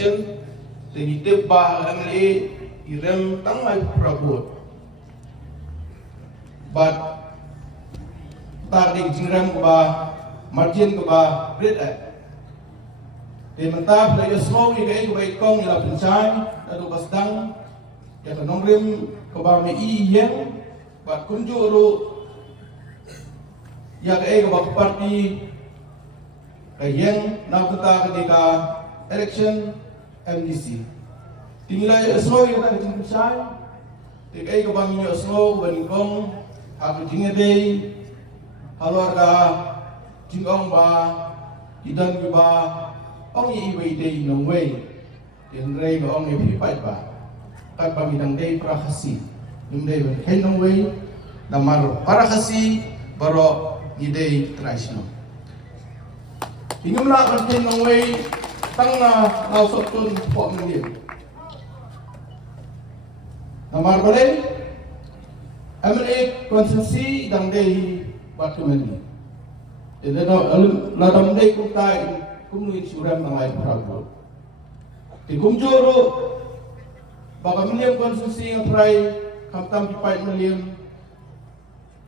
election tegite ba MLA irem tangai prabot but tadi jingrem ba margin ba red mentah dari semua ni kaya baik kong ila pencai lalu basdang ya kanong rim ba me iyeng but kunjuru ya kaya ba parti kayeng na punta ketika election MDC tinggal semua yang ada di pencai kaya ba minyo semua banikong aku jingede keluarga jingong ba idan ba ông yi wei dei nong wei den rei no ong ye pi pai ba kat ba midang dei prakasi nim dei ben hen nong wei damar prakasi baro ni dei traisno ingum la kan hen nong wei tang na lau sok tun po mi damar bale MLA konsensi dang dei bat kemeni den la dam dei ku tai kumnuin suram ng ay prabot. Di kumjuro, baka million konsumsi ng try, kamtam di 5 million.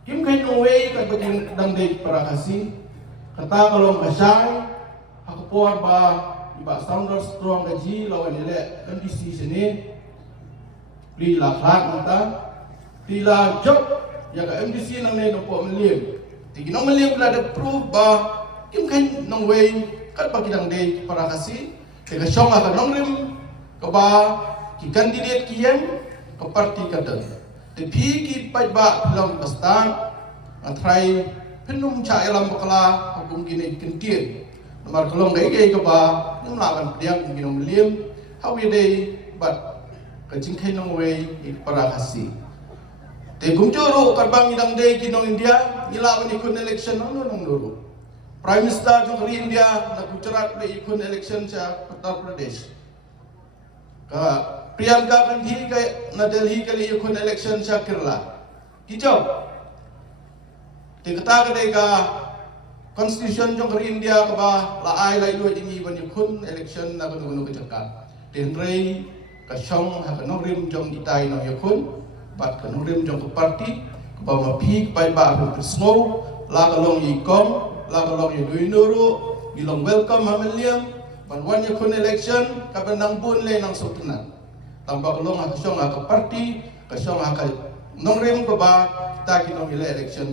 Kim kayo nung way, kagbaging dangday para kasi, kata kalong kasay, hakapuar ba, iba standard strong gaji, lawan nila, ang decision ni, pila laklat mata, pila job, yaga MDC ng nila 4 million. Di ginong million pala proof ba, kim kayo nung way, kat pagi dang day para kasi tega syong akan nongrim ke ba ki candidate kian ke parti kadan te pi ki pai ba long pastan atrai penum cha elam bakla hukum gini kentien nomor kelong gai gai ke ba nyum lawan diang ginom liam hawi day bat kacing kai nong wei para kasi te kumjoro karbang idang day kinong India nilawan ikut election nong dulu Prime Minister Jumhuri India na Gujarat na ikon election sa Uttar Pradesh. Priyanka Gandhi na Delhi kali ikon election sa Kerala. Kicau. Tikata ka Constitution Jumhuri India ka ba laay lay luwag ini ban ikon election na kuno kejakat. Tenrei ka syong ha kanong rim jong itay no ikon bat kanong rim jong parti ka ba mapi pai ba snow la kalong ikom la kalong yu duinuru bilong welcome hameliam banwan yu kun election kabenang bun le nang sultanan tambah kalong akasyong aka parti kasyong aka nongrim ko ba kita kinong ila election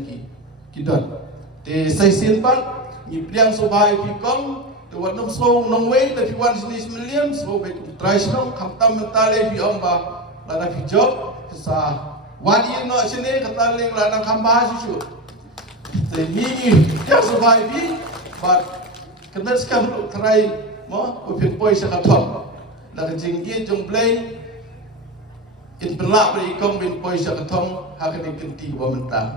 kidon te say sinpan ni priang subay fikong te wadnom so nong way te fiwan sinis million so be tries nong kamtam mentale fi omba lana fi job sa wadi no sini katale lana kambah sisu Jadi, dia survive, but kena sekarang try mo upin poi sa katon. La kajinggi jong play in pelak beri kom bin poi sa katon hakan ikenti wa mentang.